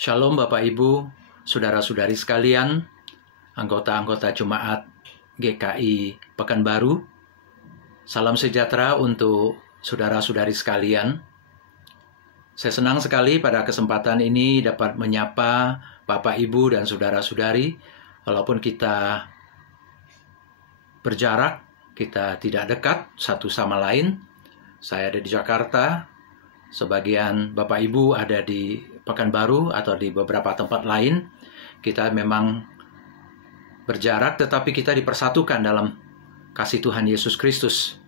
Shalom Bapak Ibu, Saudara-saudari sekalian, anggota-anggota Jemaat GKI Pekanbaru. Salam sejahtera untuk saudara-saudari sekalian. Saya senang sekali pada kesempatan ini dapat menyapa Bapak Ibu dan saudara-saudari. Walaupun kita berjarak, kita tidak dekat satu sama lain. Saya ada di Jakarta, sebagian Bapak Ibu ada di Pekanbaru atau di beberapa tempat lain. Kita memang berjarak, tetapi kita dipersatukan dalam kasih Tuhan Yesus Kristus.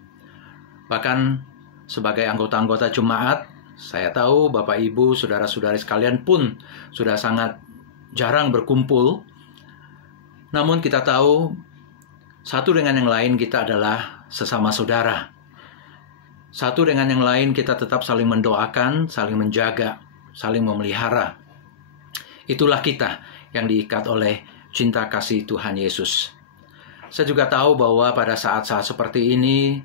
Bahkan sebagai anggota-anggota jemaat, saya tahu Bapak Ibu, saudara-saudari sekalian pun sudah sangat jarang berkumpul. Namun kita tahu satu dengan yang lain kita adalah sesama saudara. Satu dengan yang lain kita tetap saling mendoakan, saling menjaga, saling memelihara. Itulah kita yang diikat oleh cinta kasih Tuhan Yesus. Saya juga tahu bahwa pada saat-saat seperti ini,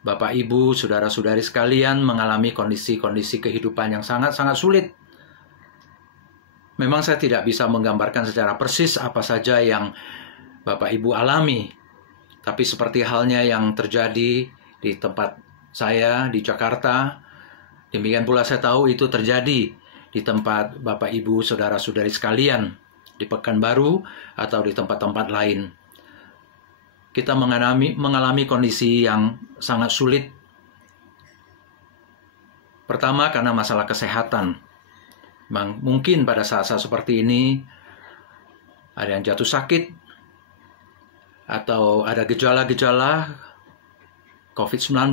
Bapak Ibu, saudara-saudari sekalian mengalami kondisi-kondisi kehidupan yang sangat-sangat sulit. Memang saya tidak bisa menggambarkan secara persis apa saja yang Bapak Ibu alami. Tapi seperti halnya yang terjadi di tempat saya di Jakarta, demikian pula saya tahu itu terjadi di tempat Bapak Ibu saudara-saudari sekalian di Pekanbaru atau di tempat-tempat lain. Kita mengalami kondisi yang sangat sulit. Pertama karena masalah kesehatan. Mungkin pada saat-saat seperti ini ada yang jatuh sakit atau ada gejala-gejala COVID-19.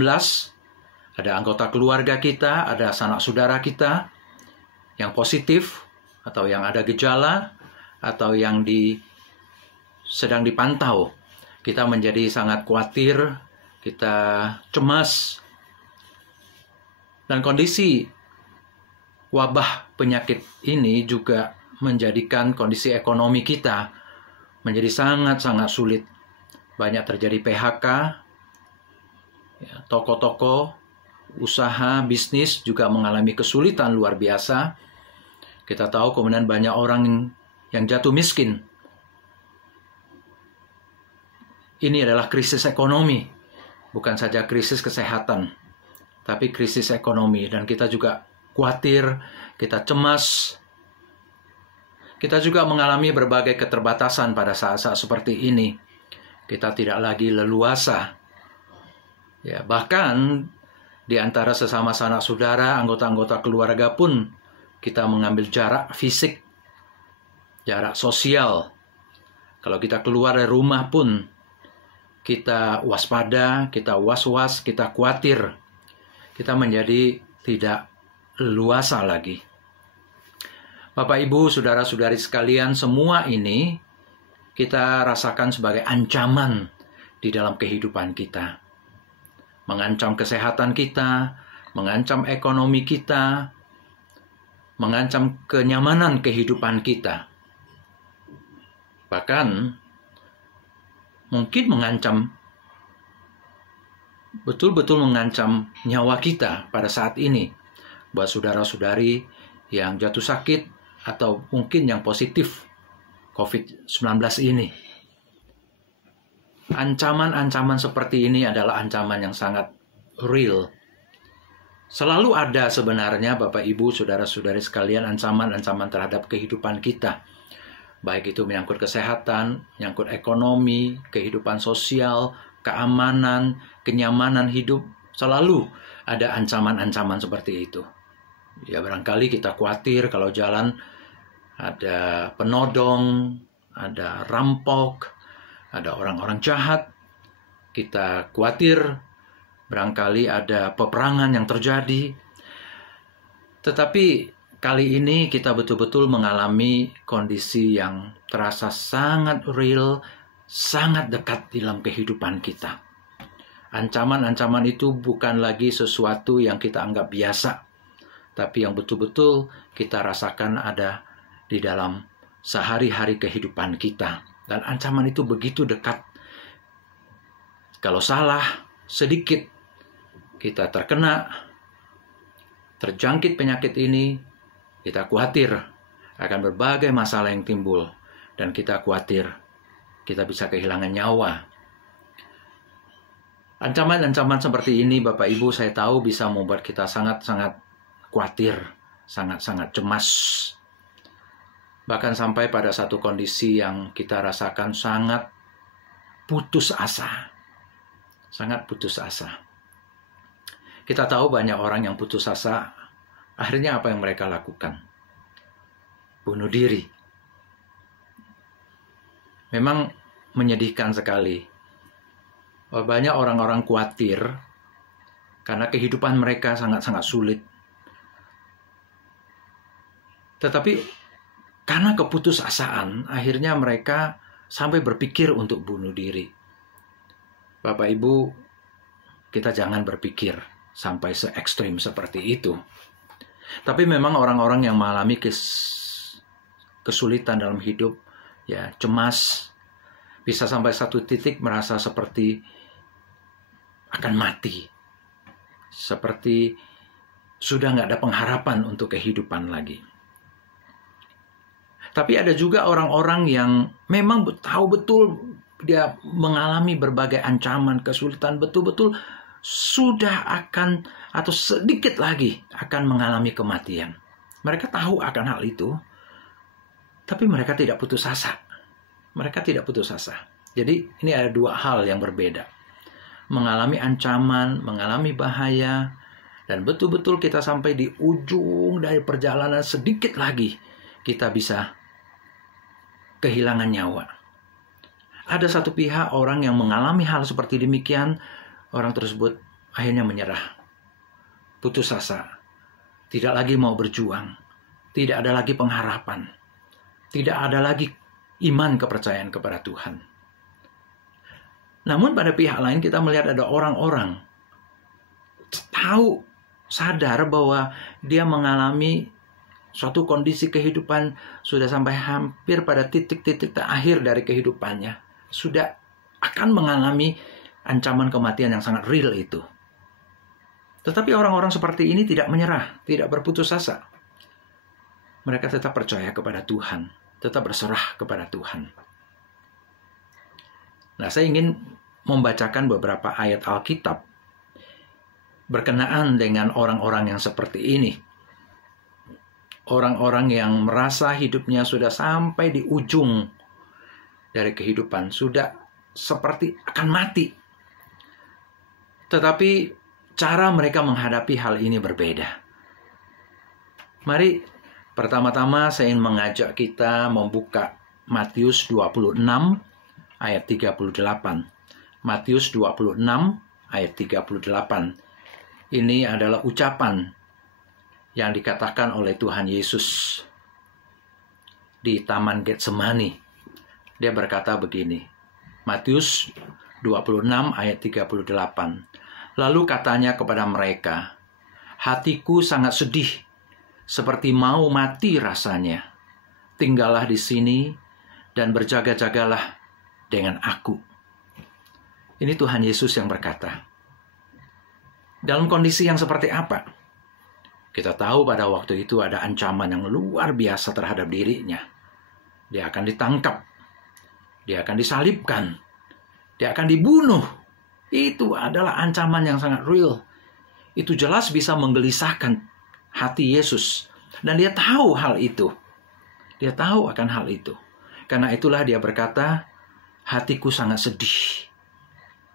Ada anggota keluarga kita, ada sanak saudara kita yang positif atau yang ada gejala atau yang sedang dipantau. Kita menjadi sangat khawatir, kita cemas. Dan kondisi wabah penyakit ini juga menjadikan kondisi ekonomi kita menjadi sangat-sangat sulit. Banyak terjadi PHK, toko-toko, usaha, bisnis juga mengalami kesulitan luar biasa. Kita tahu kemudian banyak orang yang jatuh miskin. Ini adalah krisis ekonomi, bukan saja krisis kesehatan, tapi krisis ekonomi. Dan kita juga khawatir, kita cemas. Kita juga mengalami berbagai keterbatasan pada saat-saat seperti ini. Kita tidak lagi leluasa. Ya, bahkan di antara sesama sanak saudara, anggota-anggota keluarga pun kita mengambil jarak fisik, jarak sosial. Kalau kita keluar dari rumah pun kita waspada, kita was-was, kita khawatir. Kita menjadi tidak leluasa lagi. Bapak Ibu, saudara-saudari sekalian, semua ini kita rasakan sebagai ancaman di dalam kehidupan kita. Mengancam kesehatan kita, mengancam ekonomi kita, mengancam kenyamanan kehidupan kita. Bahkan mungkin mengancam, betul-betul mengancam nyawa kita pada saat ini. Buat saudara-saudari yang jatuh sakit atau mungkin yang positif COVID-19 ini. Ancaman-ancaman seperti ini adalah ancaman yang sangat real. Selalu ada sebenarnya Bapak Ibu, saudara-saudari sekalian, ancaman-ancaman terhadap kehidupan kita. Baik itu menyangkut kesehatan, menyangkut ekonomi, kehidupan sosial, keamanan, kenyamanan hidup. Selalu ada ancaman-ancaman seperti itu. Ya barangkali kita khawatir kalau jalan ada penodong, ada rampok, ada orang-orang jahat. Kita khawatir barangkali ada peperangan yang terjadi. Tetapi kali ini kita betul-betul mengalami kondisi yang terasa sangat real, sangat dekat dalam kehidupan kita. Ancaman-ancaman itu bukan lagi sesuatu yang kita anggap biasa, tapi yang betul-betul kita rasakan ada di dalam sehari-hari kehidupan kita. Dan ancaman itu begitu dekat. Kalau salah sedikit, kita terjangkit penyakit ini, kita khawatir akan berbagai masalah yang timbul, dan kita khawatir kita bisa kehilangan nyawa. Ancaman-ancaman seperti ini, Bapak Ibu, saya tahu bisa membuat kita sangat-sangat khawatir, sangat-sangat cemas. Bahkan sampai pada satu kondisi yang kita rasakan sangat putus asa. Sangat putus asa. Kita tahu banyak orang yang putus asa, akhirnya apa yang mereka lakukan? Bunuh diri. Memang menyedihkan sekali. Banyak orang-orang khawatir karena kehidupan mereka sangat-sangat sulit. Tetapi karena keputusasaan, akhirnya mereka sampai berpikir untuk bunuh diri. Bapak Ibu, kita jangan berpikir sampai se-ekstrim seperti itu. Tapi memang orang-orang yang mengalami kesulitan dalam hidup, ya cemas, bisa sampai satu titik merasa seperti akan mati, seperti sudah nggak ada pengharapan untuk kehidupan lagi. Tapi ada juga orang-orang yang memang tahu betul dia mengalami berbagai ancaman, kesulitan, betul-betul sudah akan atau sedikit lagi akan mengalami kematian. Mereka tahu akan hal itu, tapi mereka tidak putus asa. Mereka tidak putus asa. Jadi ini ada dua hal yang berbeda. Mengalami ancaman, mengalami bahaya, dan betul-betul kita sampai di ujung dari perjalanan, sedikit lagi kita bisa kehilangan nyawa. Ada satu pihak orang yang mengalami hal seperti demikian, orang tersebut akhirnya menyerah. Putus asa. Tidak lagi mau berjuang. Tidak ada lagi pengharapan. Tidak ada lagi iman kepercayaan kepada Tuhan. Namun pada pihak lain kita melihat ada orang-orang tahu, sadar bahwa dia mengalami suatu kondisi kehidupan sudah sampai hampir pada titik-titik terakhir dari kehidupannya. Sudah akan mengalami ancaman kematian yang sangat real itu. Tetapi orang-orang seperti ini tidak menyerah, tidak berputus asa. Mereka tetap percaya kepada Tuhan, tetap berserah kepada Tuhan. Nah, saya ingin membacakan beberapa ayat Alkitab berkenaan dengan orang-orang yang seperti ini. Orang-orang yang merasa hidupnya sudah sampai di ujung dari kehidupan, sudah seperti akan mati. Tetapi cara mereka menghadapi hal ini berbeda. Mari pertama-tama saya ingin mengajak kita membuka Matius 26 ayat 38. Matius 26 ayat 38. Ini adalah ucapan yang dikatakan oleh Tuhan Yesus di Taman Getsemani. Dia berkata begini. Matius 26 ayat 38. Lalu katanya kepada mereka, hatiku sangat sedih, seperti mau mati rasanya. Tinggallah di sini dan berjaga-jagalah dengan aku. Ini Tuhan Yesus yang berkata. Dalam kondisi yang seperti apa? Kita tahu pada waktu itu ada ancaman yang luar biasa terhadap dirinya. Dia akan ditangkap. Dia akan disalibkan. Dia akan dibunuh. Itu adalah ancaman yang sangat real. Itu jelas bisa menggelisahkan hati Yesus. Dan dia tahu hal itu. Dia tahu akan hal itu. Karena itulah dia berkata, hatiku sangat sedih.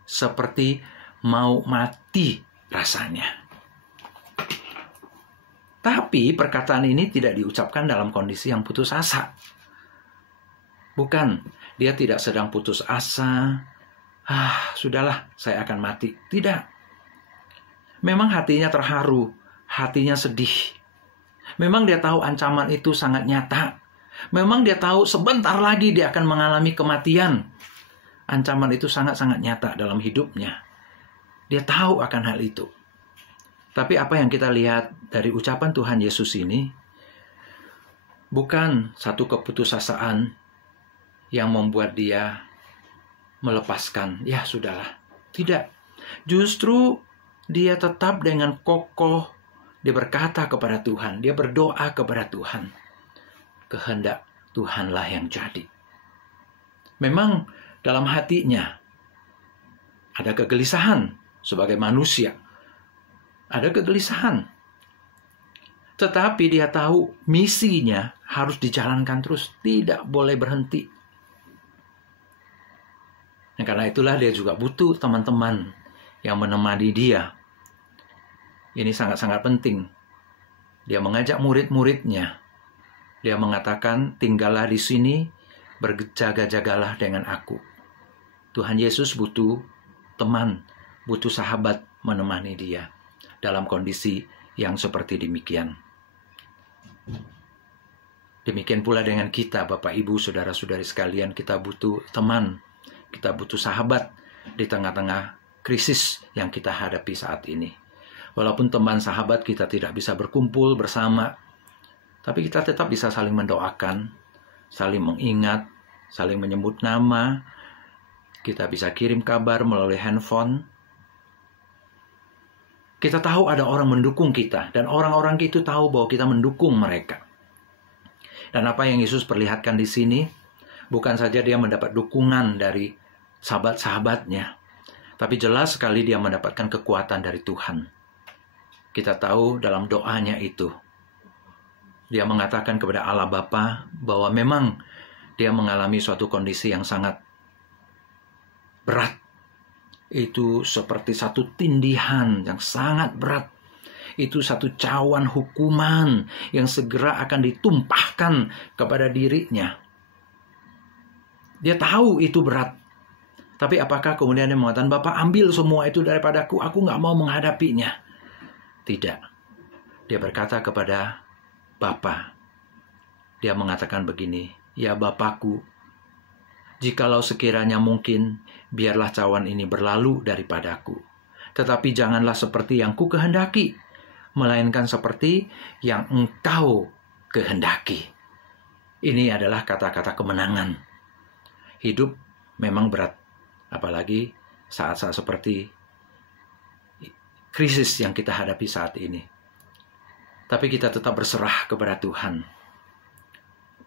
Seperti mau mati rasanya. Tapi perkataan ini tidak diucapkan dalam kondisi yang putus asa. Bukan, dia tidak sedang putus asa. Sudahlah, saya akan mati. Tidak. Memang hatinya terharu, hatinya sedih. Memang dia tahu ancaman itu sangat nyata. Memang dia tahu sebentar lagi dia akan mengalami kematian. Ancaman itu sangat-sangat nyata dalam hidupnya. Dia tahu akan hal itu. Tapi apa yang kita lihat dari ucapan Tuhan Yesus ini, bukan satu keputusasaan yang membuat dia melepaskan, ya sudahlah. Tidak. Justru dia tetap dengan kokoh, dia berkata kepada Tuhan, dia berdoa kepada Tuhan. kehendak Tuhanlah yang jadi. Memang dalam hatinya ada kegelisahan sebagai manusia. Ada kegelisahan. Tetapi dia tahu misinya harus dijalankan terus. Tidak boleh berhenti. Nah, karena itulah dia juga butuh teman-teman yang menemani dia. Ini sangat-sangat penting. Dia mengajak murid-muridnya. Dia mengatakan, tinggallah di sini, berjaga-jagalah dengan aku. Tuhan Yesus butuh teman, butuh sahabat menemani dia dalam kondisi yang seperti demikian. Demikian pula dengan kita, Bapak, Ibu, saudara-saudari sekalian, kita butuh teman, kita butuh sahabat di tengah-tengah krisis yang kita hadapi saat ini. Walaupun teman sahabat kita tidak bisa berkumpul bersama, tapi kita tetap bisa saling mendoakan, saling mengingat, saling menyebut nama. Kita bisa kirim kabar melalui handphone. Kita tahu ada orang mendukung kita, dan orang-orang itu tahu bahwa kita mendukung mereka. Dan apa yang Yesus perlihatkan di sini, bukan saja dia mendapat dukungan dari sahabat-sahabatnya, tapi jelas sekali dia mendapatkan kekuatan dari Tuhan. Kita tahu dalam doanya itu, dia mengatakan kepada Allah Bapa bahwa memang dia mengalami suatu kondisi yang sangat berat. Itu seperti satu tindihan yang sangat berat. Itu satu cawan hukuman yang segera akan ditumpahkan kepada dirinya. Dia tahu itu berat. Tapi apakah kemudian dia mengatakan, Bapak ambil semua itu daripadaku, aku nggak mau menghadapinya. Tidak. Dia berkata kepada Bapa. Dia mengatakan begini, ya Bapakku, jikalau sekiranya mungkin, biarlah cawan ini berlalu daripadaku. Tetapi janganlah seperti yang ku kehendaki, melainkan seperti yang Engkau kehendaki. Ini adalah kata-kata kemenangan. Hidup memang berat, apalagi saat-saat seperti krisis yang kita hadapi saat ini. Tapi kita tetap berserah kepada Tuhan.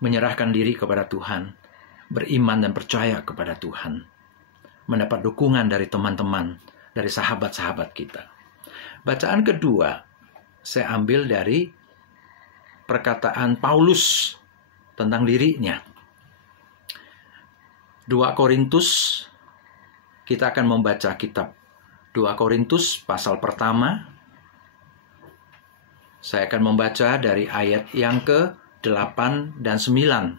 Menyerahkan diri kepada Tuhan. Beriman dan percaya kepada Tuhan. Mendapat dukungan dari teman-teman, dari sahabat-sahabat kita. Bacaan kedua, saya ambil dari perkataan Paulus tentang dirinya. 2 Korintus, kita akan membaca kitab 2 Korintus pasal pertama. Saya akan membaca dari ayat yang ke-8 dan 9.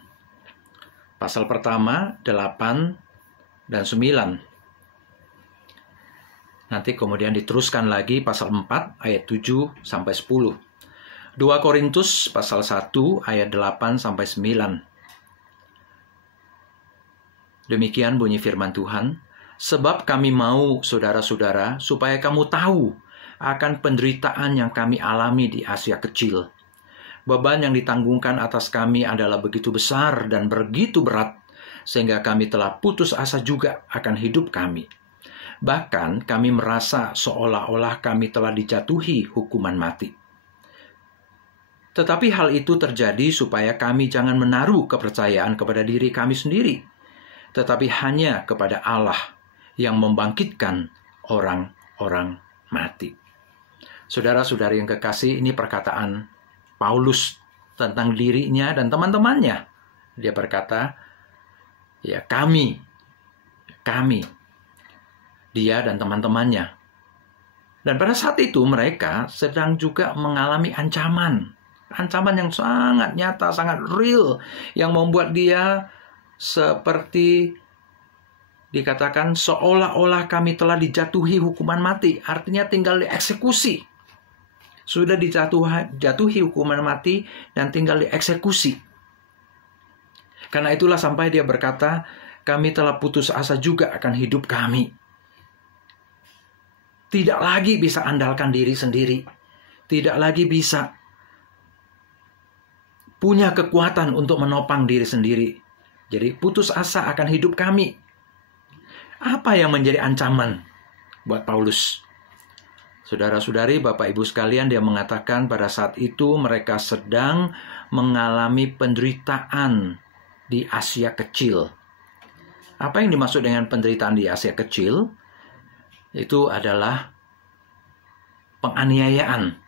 Pasal pertama, 8 dan 9. Nanti kemudian diteruskan lagi pasal 4, ayat 7 sampai 10. 2 Korintus pasal 1, ayat 8 sampai 9. Demikian bunyi firman Tuhan. Sebab kami mau, saudara-saudara, supaya kamu tahu akan penderitaan yang kami alami di Asia Kecil. Beban yang ditanggungkan atas kami adalah begitu besar dan begitu berat, sehingga kami telah putus asa juga akan hidup kami. Bahkan kami merasa seolah-olah kami telah dijatuhi hukuman mati. Tetapi hal itu terjadi supaya kami jangan menaruh kepercayaan kepada diri kami sendiri, tetapi hanya kepada Allah yang membangkitkan orang-orang mati. Saudara-saudari yang kekasih, ini perkataan Paulus tentang dirinya dan teman-temannya. Dia berkata, ya kami, dia dan teman-temannya. Dan pada saat itu mereka sedang juga mengalami ancaman yang sangat nyata, sangat real, yang membuat dia seperti dikatakan seolah-olah kami telah dijatuhi hukuman mati, artinya tinggal dieksekusi. Sudah dijatuhi hukuman mati dan tinggal dieksekusi. Karena itulah sampai dia berkata, kami telah putus asa juga akan hidup kami. Tidak lagi bisa andalkan diri sendiri. Tidak lagi bisa punya kekuatan untuk menopang diri sendiri. Jadi putus asa akan hidup kami. Apa yang menjadi ancaman buat Paulus? Saudara-saudari, Bapak Ibu sekalian, dia mengatakan pada saat itu mereka sedang mengalami penderitaan di Asia Kecil. Apa yang dimaksud dengan penderitaan di Asia Kecil? Itu adalah penganiayaan.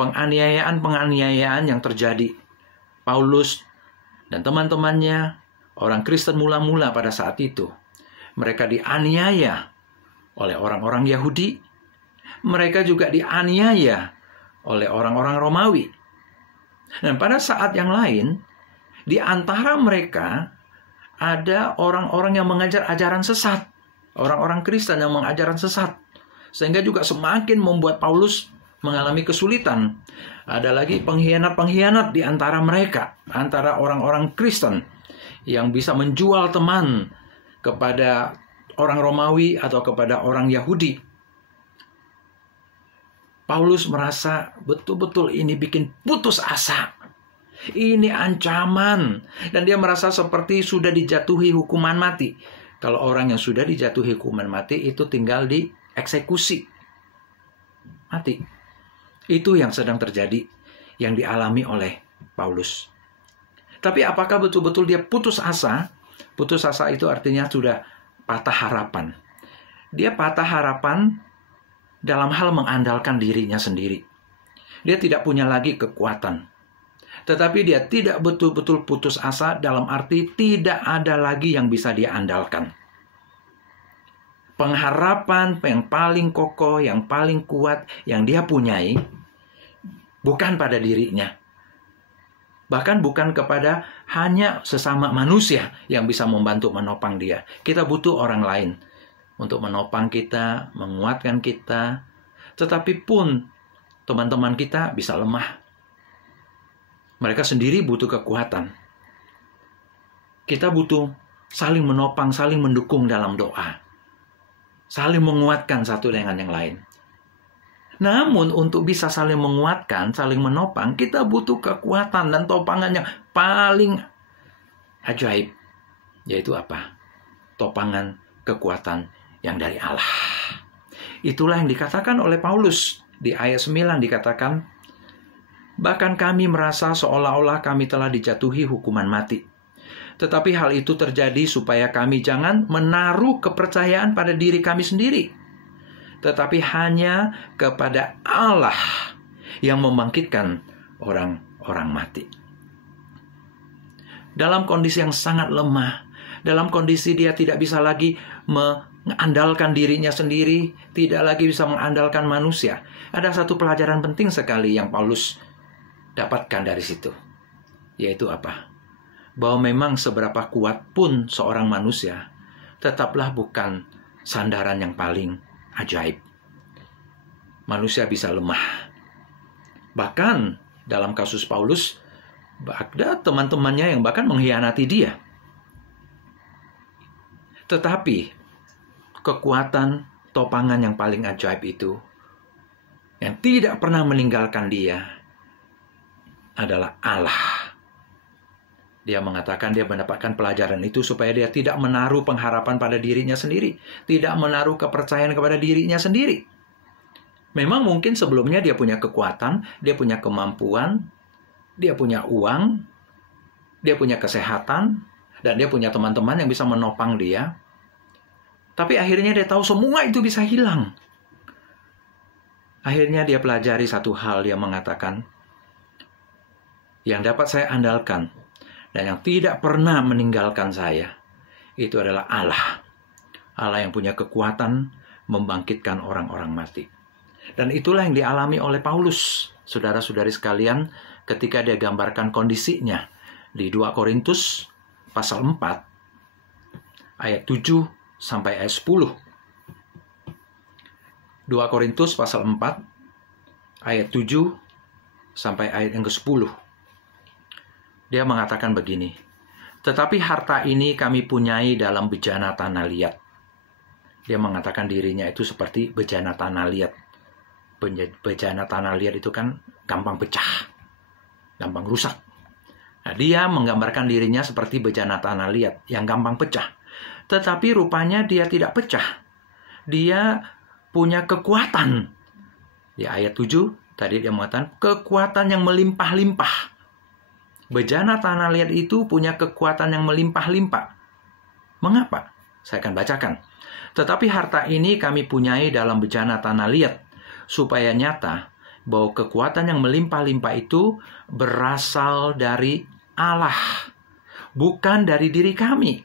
Penganiayaan yang terjadi. Paulus dan teman-temannya, orang Kristen mula-mula pada saat itu, mereka dianiaya oleh orang-orang Yahudi. Mereka juga dianiaya oleh orang-orang Romawi. Dan pada saat yang lain, di antara mereka ada orang-orang yang mengajar ajaran sesat. Orang-orang Kristen yang mengajaran sesat. Sehingga juga semakin membuat Paulus mengalami kesulitan. Ada lagi pengkhianat-pengkhianat di antara mereka, antara orang-orang Kristen yang bisa menjual teman kepada orang Romawi atau kepada orang Yahudi. Paulus merasa betul-betul ini bikin putus asa. Ini ancaman. Dan dia merasa seperti sudah dijatuhi hukuman mati. Kalau orang yang sudah dijatuhi hukuman mati itu tinggal dieksekusi. Mati. Itu yang sedang terjadi, yang dialami oleh Paulus. Tapi apakah betul-betul dia putus asa? Putus asa itu artinya sudah patah harapan. Dia patah harapan dalam hal mengandalkan dirinya sendiri. Dia tidak punya lagi kekuatan. Tetapi dia tidak betul-betul putus asa dalam arti tidak ada lagi yang bisa dia andalkan. Pengharapan yang paling kokoh, yang paling kuat, yang dia punyai, bukan pada dirinya. Bahkan bukan kepada hanya sesama manusia yang bisa membantu menopang dia. Kita butuh orang lain untuk menopang kita, menguatkan kita. Tetapi pun teman-teman kita bisa lemah. Mereka sendiri butuh kekuatan. Kita butuh saling menopang, saling mendukung dalam doa. Saling menguatkan satu dengan yang lain. Namun untuk bisa saling menguatkan, saling menopang, kita butuh kekuatan dan topangan yang paling ajaib. Yaitu apa? Topangan kekuatan yang dari Allah. Itulah yang dikatakan oleh Paulus. Di ayat 9 dikatakan, bahkan kami merasa seolah-olah kami telah dijatuhi hukuman mati. Tetapi hal itu terjadi supaya kami jangan menaruh kepercayaan pada diri kami sendiri, tetapi hanya kepada Allah yang membangkitkan orang-orang mati. Dalam kondisi yang sangat lemah, dalam kondisi dia tidak bisa lagi mengandalkan dirinya sendiri, tidak lagi bisa mengandalkan manusia. Ada satu pelajaran penting sekali yang Paulus dapatkan dari situ, yaitu apa? Bahwa memang seberapa kuat pun seorang manusia, tetaplah bukan sandaran yang paling ajaib. Manusia bisa lemah. Bahkan dalam kasus Paulus, ada teman-temannya yang bahkan mengkhianati dia. Tetapi kekuatan topangan yang paling ajaib itu, yang tidak pernah meninggalkan dia, adalah Allah. Dia mengatakan dia mendapatkan pelajaran itu supaya dia tidak menaruh pengharapan pada dirinya sendiri. Tidak menaruh kepercayaan kepada dirinya sendiri. Memang mungkin sebelumnya dia punya kekuatan, dia punya kemampuan, dia punya uang, dia punya kesehatan, dan dia punya teman-teman yang bisa menopang dia. Tapi akhirnya dia tahu semua itu bisa hilang. Akhirnya dia pelajari satu hal, dia mengatakan, yang dapat saya andalkan, dan yang tidak pernah meninggalkan saya, itu adalah Allah. Allah yang punya kekuatan membangkitkan orang-orang mati. Dan itulah yang dialami oleh Paulus, saudara-saudari sekalian, ketika dia gambarkan kondisinya di 2 Korintus pasal 4, ayat 7 sampai ayat 10. 2 Korintus pasal 4, ayat 7 sampai ayat yang ke-10. Dia mengatakan begini, tetapi harta ini kami punyai dalam bejana tanah liat. Dia mengatakan dirinya itu seperti bejana tanah liat. Bejana tanah liat itu kan gampang pecah, gampang rusak. Nah, dia menggambarkan dirinya seperti bejana tanah liat yang gampang pecah. Tetapi rupanya dia tidak pecah. Dia punya kekuatan. Di ayat 7 tadi dia mengatakan kekuatan yang melimpah-limpah. Bejana tanah liat itu punya kekuatan yang melimpah-limpah. Mengapa? Saya akan bacakan. Tetapi harta ini kami punyai dalam bejana tanah liat, supaya nyata bahwa kekuatan yang melimpah-limpah itu berasal dari Allah, bukan dari diri kami.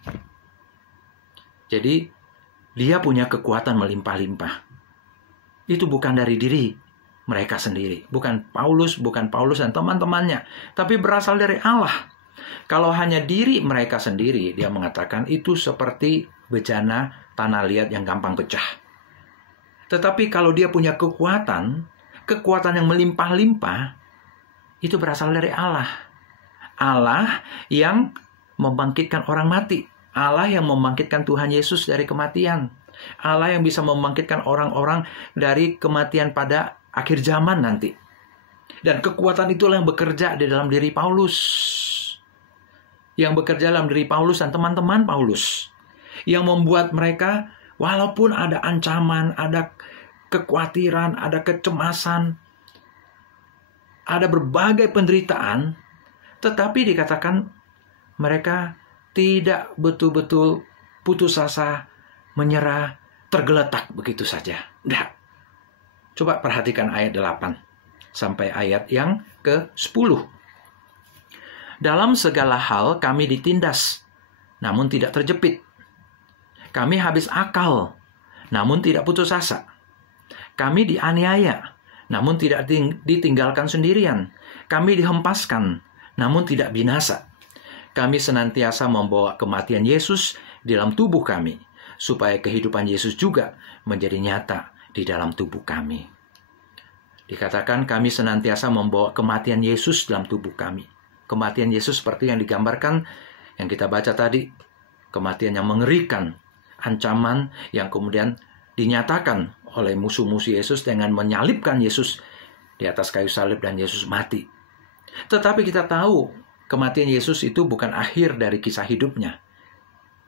Jadi, dia punya kekuatan melimpah-limpah. Itu bukan dari diri mereka sendiri. Bukan Paulus dan teman-temannya. Tapi berasal dari Allah. Kalau hanya diri mereka sendiri, dia mengatakan itu seperti bejana tanah liat yang gampang pecah. Tetapi kalau dia punya kekuatan yang melimpah-limpah, itu berasal dari Allah. Allah yang membangkitkan orang mati. Allah yang membangkitkan Tuhan Yesus dari kematian. Allah yang bisa membangkitkan orang-orang dari kematian pada akhir zaman nanti. Dan kekuatan itulah yang bekerja di dalam diri Paulus. Yang bekerja dalam diri Paulus dan teman-teman Paulus. Yang membuat mereka, walaupun ada ancaman, ada kekhawatiran, ada kecemasan, ada berbagai penderitaan, tetapi dikatakan mereka tidak betul-betul putus asa, menyerah, tergeletak begitu saja. Tidak. Coba perhatikan ayat 8 sampai ayat yang ke-10. Dalam segala hal kami ditindas, namun tidak terjepit. Kami habis akal, namun tidak putus asa. Kami dianiaya, namun tidak ditinggalkan sendirian. Kami dihempaskan, namun tidak binasa. Kami senantiasa membawa kematian Yesus di dalam tubuh kami, supaya kehidupan Yesus juga menjadi nyata di dalam tubuh kami. Dikatakan kami senantiasa membawa kematian Yesus dalam tubuh kami. Kematian Yesus seperti yang digambarkan, yang kita baca tadi. Kematian yang mengerikan, ancaman yang kemudian dinyatakan oleh musuh-musuh Yesus dengan menyalibkan Yesus di atas kayu salib dan Yesus mati. Tetapi kita tahu kematian Yesus itu bukan akhir dari kisah hidupnya.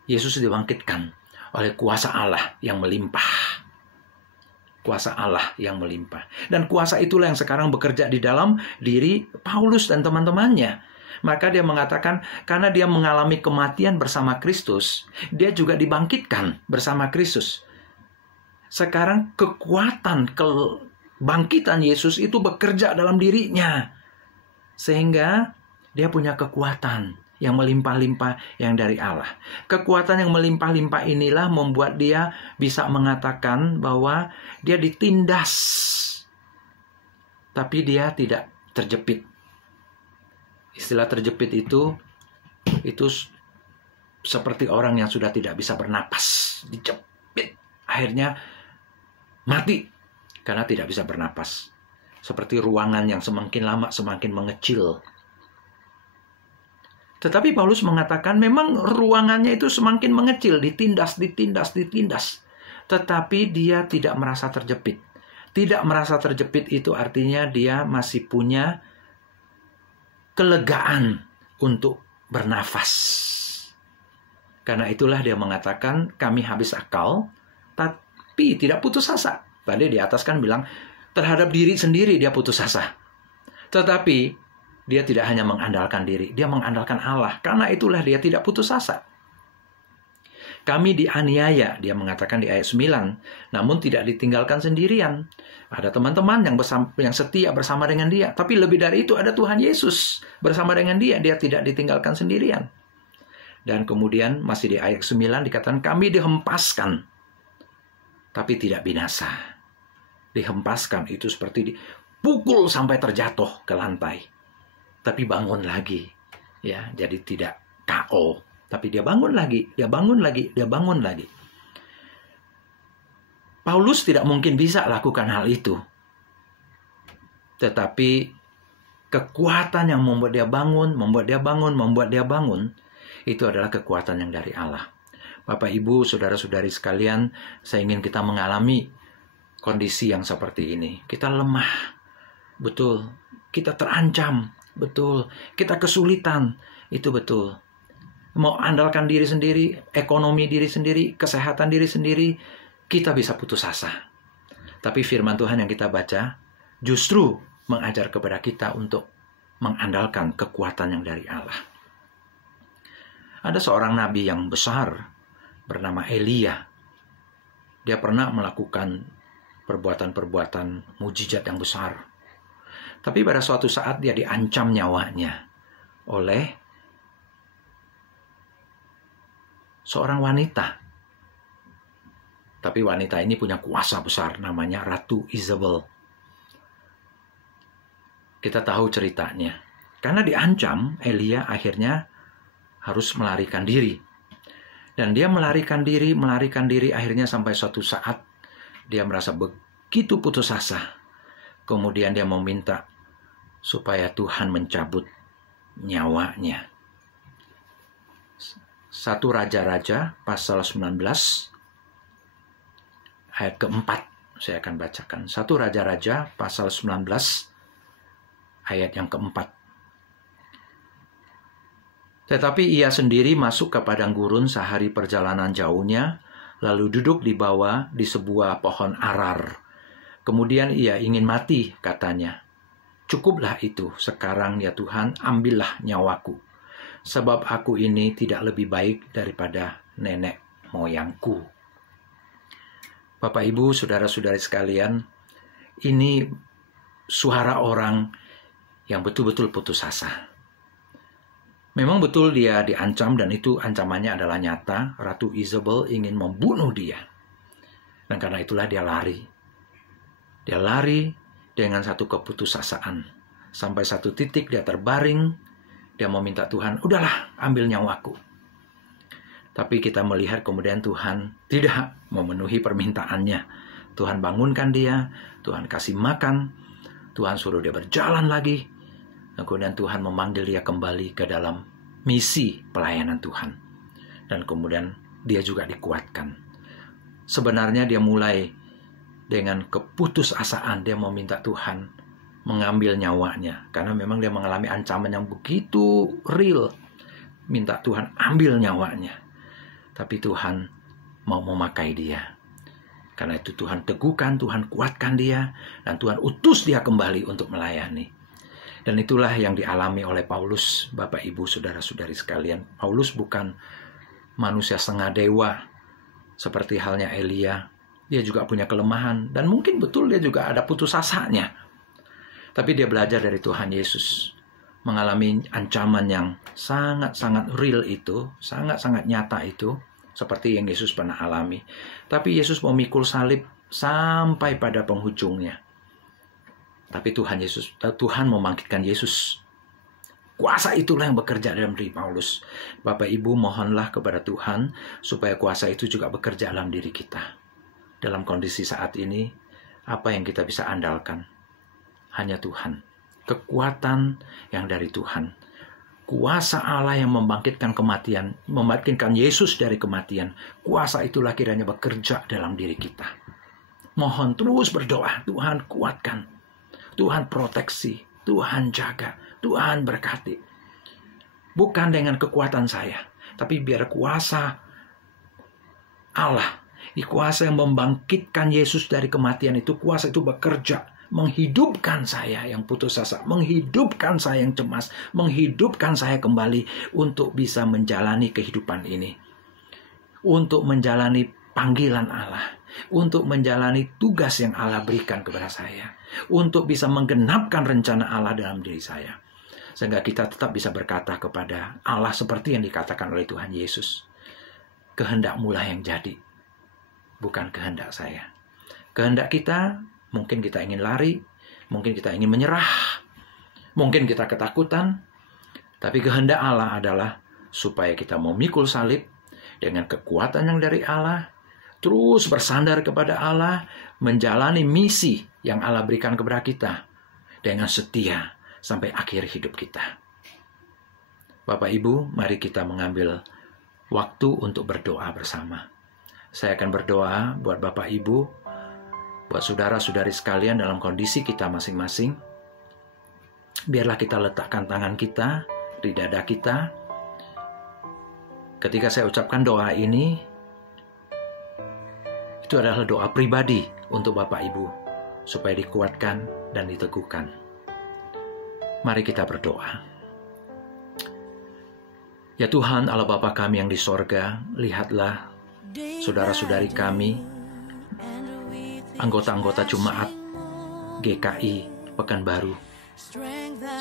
Yesus dibangkitkan oleh kuasa Allah yang melimpah. Kuasa Allah yang melimpah. Dan kuasa itulah yang sekarang bekerja di dalam diri Paulus dan teman-temannya. Maka dia mengatakan, karena dia mengalami kematian bersama Kristus, dia juga dibangkitkan bersama Kristus. Sekarang kekuatan kebangkitan Yesus itu bekerja dalam dirinya. Sehingga dia punya kekuatan yang melimpah-limpah yang dari Allah. Kekuatan yang melimpah-limpah inilah membuat dia bisa mengatakan bahwa dia ditindas, tapi dia tidak terjepit. Istilah terjepit itu seperti orang yang sudah tidak bisa bernapas, dijepit, akhirnya mati karena tidak bisa bernapas. Seperti ruangan yang semakin lama semakin mengecil. Tetapi Paulus mengatakan memang ruangannya itu semakin mengecil, ditindas. Tetapi dia tidak merasa terjepit. Tidak merasa terjepit itu artinya dia masih punya kelegaan untuk bernafas. Karena itulah dia mengatakan kami habis akal, tapi tidak putus asa. Tadi di atas kan bilang terhadap diri sendiri dia putus asa. Tetapi dia tidak hanya mengandalkan diri, dia mengandalkan Allah. Karena itulah dia tidak putus asa. Kami dianiaya, dia mengatakan di ayat 9, namun tidak ditinggalkan sendirian. Ada teman-teman yang setia bersama dengan dia. Tapi lebih dari itu ada Tuhan Yesus bersama dengan dia. Dia tidak ditinggalkan sendirian. Dan kemudian masih di ayat 9 dikatakan kami dihempaskan, tapi tidak binasa. Dihempaskan itu seperti dipukul sampai terjatuh ke lantai. Tapi bangun lagi, ya, jadi tidak KO, tapi dia bangun lagi. Paulus tidak mungkin bisa lakukan hal itu, tetapi kekuatan yang membuat dia bangun, itu adalah kekuatan yang dari Allah. Bapak, Ibu, saudara-saudari sekalian, saya ingin kita mengalami kondisi yang seperti ini. Kita lemah, betul. Kita terancam, betul. Kita kesulitan, itu betul. Mau andalkan diri sendiri, ekonomi diri sendiri, kesehatan diri sendiri, kita bisa putus asa. Tapi firman Tuhan yang kita baca justru mengajar kepada kita untuk mengandalkan kekuatan yang dari Allah. Ada seorang nabi yang besar bernama Elia. Dia pernah melakukan perbuatan-perbuatan mujizat yang besar. Tapi pada suatu saat dia diancam nyawanya oleh seorang wanita. Tapi wanita ini punya kuasa besar, namanya Ratu Isabel. Kita tahu ceritanya. Karena diancam, Elia akhirnya harus melarikan diri. Dan dia melarikan diri, akhirnya sampai suatu saat dia merasa begitu putus asa. Kemudian dia meminta supaya Tuhan mencabut nyawanya. 1 Raja-Raja pasal 19 ayat keempat. Saya akan bacakan. 1 Raja-Raja pasal 19 ayat yang keempat. Tetapi ia sendiri masuk ke padang gurun sehari perjalanan jauhnya, lalu duduk di bawah di sebuah pohon arar. Kemudian ia ingin mati, katanya. Cukuplah itu, sekarang ya Tuhan, ambillah nyawaku. Sebab aku ini tidak lebih baik daripada nenek moyangku. Bapak, Ibu, saudara-saudari sekalian, ini suara orang yang betul-betul putus asa. Memang betul dia diancam dan itu ancamannya adalah nyata. Ratu Isabel ingin membunuh dia. Dan karena itulah dia lari. Dia lari dengan satu keputusasaan. Sampai satu titik dia terbaring. Dia meminta Tuhan, udahlah ambil nyawaku. Tapi kita melihat kemudian Tuhan tidak memenuhi permintaannya. Tuhan bangunkan dia, Tuhan kasih makan, Tuhan suruh dia berjalan lagi. Kemudian Tuhan memanggil dia kembali ke dalam misi pelayanan Tuhan. Dan kemudian dia juga dikuatkan. Sebenarnya dia mulai dengan keputusasaan, dia meminta Tuhan mengambil nyawanya. Karena memang dia mengalami ancaman yang begitu real. Minta Tuhan ambil nyawanya. Tapi Tuhan mau memakai dia. Karena itu Tuhan teguhkan, Tuhan kuatkan dia. Dan Tuhan utus dia kembali untuk melayani. Dan itulah yang dialami oleh Paulus, Bapak, Ibu, saudara-saudari sekalian. Paulus bukan manusia setengah dewa. Seperti halnya Elia. Dia juga punya kelemahan. Dan mungkin betul dia juga ada putus asanya. Tapi dia belajar dari Tuhan Yesus. Mengalami ancaman yang sangat-sangat real itu. Sangat-sangat nyata itu. Seperti yang Yesus pernah alami. Tapi Yesus memikul salib sampai pada penghujungnya. Tapi Tuhan membangkitkan Yesus. Kuasa itulah yang bekerja dalam diri Paulus. Bapak, Ibu, mohonlah kepada Tuhan. Supaya kuasa itu juga bekerja dalam diri kita. Dalam kondisi saat ini. Apa yang kita bisa andalkan? Hanya Tuhan. Kekuatan yang dari Tuhan. Kuasa Allah yang membangkitkan kematian. Membangkitkan Yesus dari kematian. Kuasa itulah kiranya bekerja dalam diri kita. Mohon terus berdoa. Tuhan kuatkan. Tuhan proteksi. Tuhan jaga. Tuhan berkati. Bukan dengan kekuatan saya. Tapi biar kuasa Allah. Kuasa yang membangkitkan Yesus dari kematian itu. Kuasa itu bekerja. Menghidupkan saya yang putus asa, menghidupkan saya yang cemas, menghidupkan saya kembali untuk bisa menjalani kehidupan ini. Untuk menjalani panggilan Allah, untuk menjalani tugas yang Allah berikan kepada saya, untuk bisa menggenapkan rencana Allah dalam diri saya. Sehingga kita tetap bisa berkata kepada Allah seperti yang dikatakan oleh Tuhan Yesus. Kehendakmu lah yang jadi, bukan kehendak saya. Kehendak kita, mungkin kita ingin lari, mungkin kita ingin menyerah, mungkin kita ketakutan. Tapi kehendak Allah adalah supaya kita memikul salib dengan kekuatan yang dari Allah, terus bersandar kepada Allah, menjalani misi yang Allah berikan kepada kita dengan setia sampai akhir hidup kita. Bapak, Ibu, mari kita mengambil waktu untuk berdoa bersama. Saya akan berdoa buat Bapak, Ibu, buat saudara-saudari sekalian dalam kondisi kita masing-masing. Biarlah kita letakkan tangan kita di dada kita. Ketika saya ucapkan doa ini, itu adalah doa pribadi untuk Bapak Ibu supaya dikuatkan dan diteguhkan. Mari kita berdoa. Ya Tuhan Allah Bapa kami yang di sorga, lihatlah saudara-saudari kami, anggota-anggota Jemaat GKI Pekanbaru,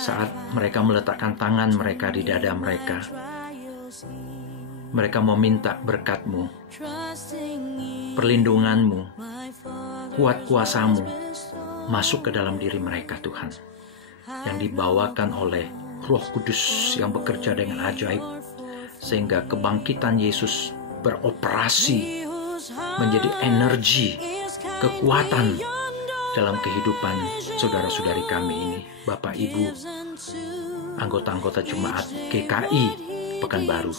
saat mereka meletakkan tangan mereka di dada mereka. Mereka meminta berkat-Mu, perlindungan-Mu, kuat kuasa-Mu masuk ke dalam diri mereka Tuhan, yang dibawakan oleh Roh Kudus yang bekerja dengan ajaib, sehingga kebangkitan Yesus beroperasi menjadi energi, kekuatan dalam kehidupan saudara-saudari kami ini. Bapak Ibu, anggota-anggota Jemaat GKI Pekanbaru,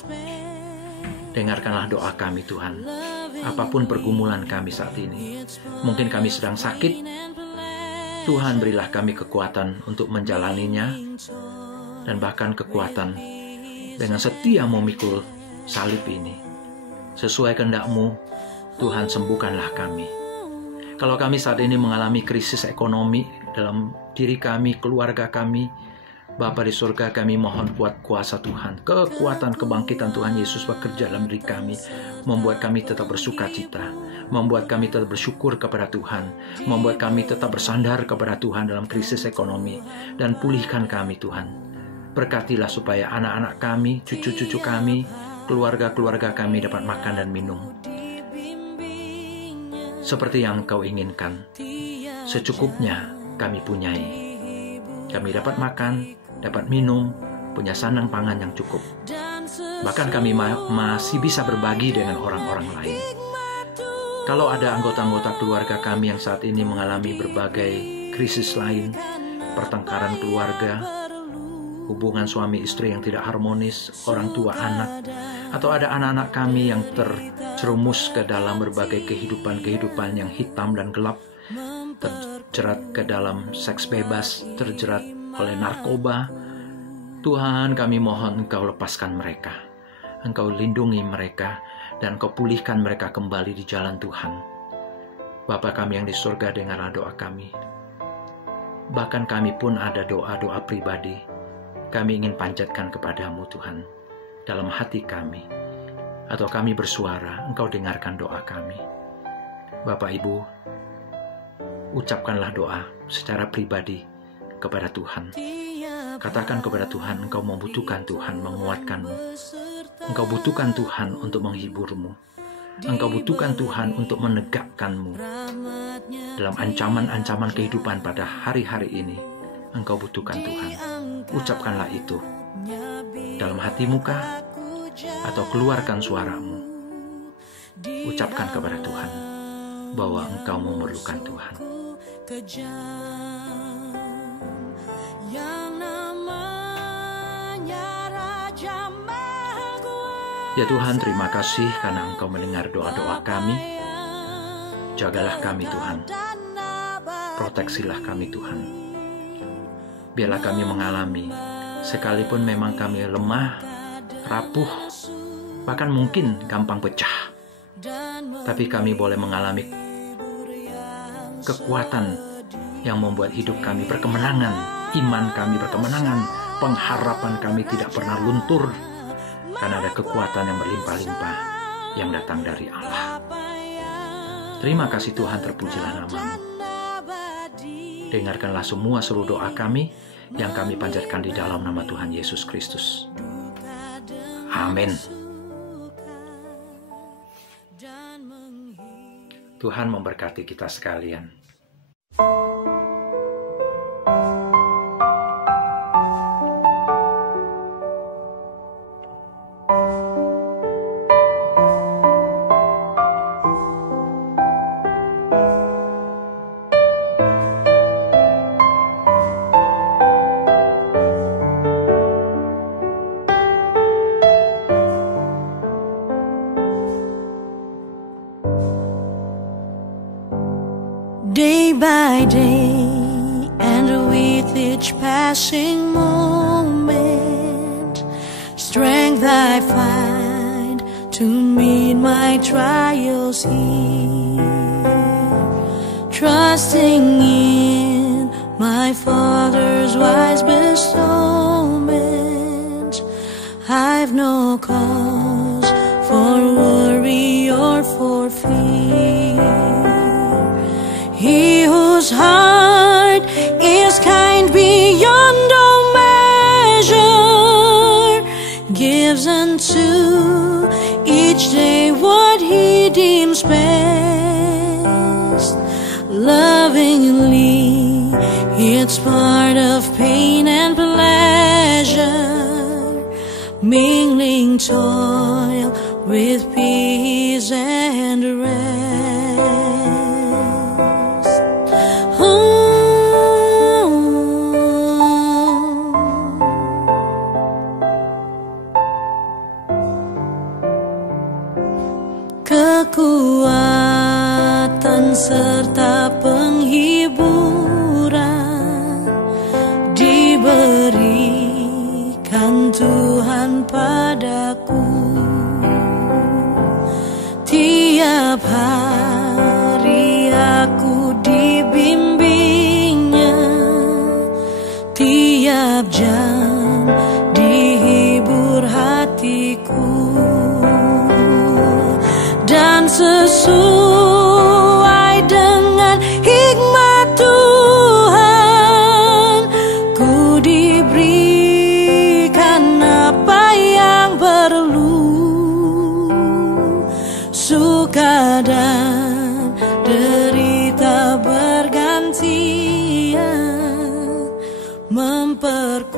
dengarkanlah doa kami Tuhan. Apapun pergumulan kami saat ini, mungkin kami sedang sakit, Tuhan berilah kami kekuatan untuk menjalaninya, dan bahkan kekuatan dengan setia memikul salib ini. Sesuai kehendak-Mu, Tuhan sembuhkanlah kami. Kalau kami saat ini mengalami krisis ekonomi dalam diri kami, keluarga kami, Bapa di surga, kami mohon kuat kuasa Tuhan, kekuatan kebangkitan Tuhan Yesus bekerja dalam diri kami, membuat kami tetap bersuka cita, membuat kami tetap bersyukur kepada Tuhan, membuat kami tetap bersandar kepada Tuhan dalam krisis ekonomi, dan pulihkan kami Tuhan. Berkatilah supaya anak-anak kami, cucu-cucu kami, keluarga-keluarga kami dapat makan dan minum seperti yang Kau inginkan. Secukupnya kami punyai. Kami dapat makan, dapat minum, punya sandang pangan yang cukup. Bahkan kami masih bisa berbagi dengan orang-orang lain. Kalau ada anggota-anggota keluarga kami yang saat ini mengalami berbagai krisis lain, pertengkaran keluarga, hubungan suami istri yang tidak harmonis, orang tua anak, atau ada anak-anak kami yang terjerumus ke dalam berbagai kehidupan yang hitam dan gelap, terjerat ke dalam seks bebas, terjerat oleh narkoba. Tuhan, kami mohon Engkau lepaskan mereka, Engkau lindungi mereka, dan Engkau pulihkan mereka kembali di jalan Tuhan. Bapa kami yang di surga, dengarlah doa kami. Bahkan kami pun ada doa-doa pribadi kami ingin panjatkan kepadamu Tuhan dalam hati kami, atau kami bersuara, Engkau dengarkan doa kami. Bapak Ibu, ucapkanlah doa secara pribadi kepada Tuhan. Katakan kepada Tuhan, Engkau membutuhkan Tuhan menguatkanmu. Engkau butuhkan Tuhan untuk menghiburmu. Engkau butuhkan Tuhan untuk menegakkanmu dalam ancaman-ancaman kehidupan pada hari-hari ini. Engkau butuhkan Tuhan. Ucapkanlah itu dalam hatimu kah, atau keluarkan suaramu. Ucapkan kepada Tuhan bahwa engkau memerlukan Tuhan. Ya Tuhan, terima kasih karena Engkau mendengar doa-doa kami. Jagalah kami Tuhan, proteksilah kami Tuhan. Biarlah kami mengalami, sekalipun memang kami lemah, rapuh, bahkan mungkin gampang pecah, tapi kami boleh mengalami kekuatan yang membuat hidup kami berkemenangan, iman kami berkemenangan, pengharapan kami tidak pernah luntur, karena ada kekuatan yang berlimpah-limpah yang datang dari Allah. Terima kasih Tuhan, terpujilah nama-Mu. Dengarkanlah semua seluruh doa kami yang kami panjatkan di dalam nama Tuhan Yesus Kristus. Amin. Tuhan memberkati kita sekalian. Day by day, and with each passing moment, strength I find to meet my trials here. trusting in my Father's wise bestowment. I've no cause for worry or for fear. He whose heart is kind beyond all measure gives unto each day what he deems best. Lovingly, it's part of pain and pleasure, mingling toil with peace and rest. Kekuatan serta penghiburan diberikan Tuhan padaku. Tiap hari aku dibimbingnya, tiap jam dihibur hatiku. Dan sesuai dengan hikmat Tuhan, ku diberikan apa yang perlu. Suka dan derita bergantian memperkuat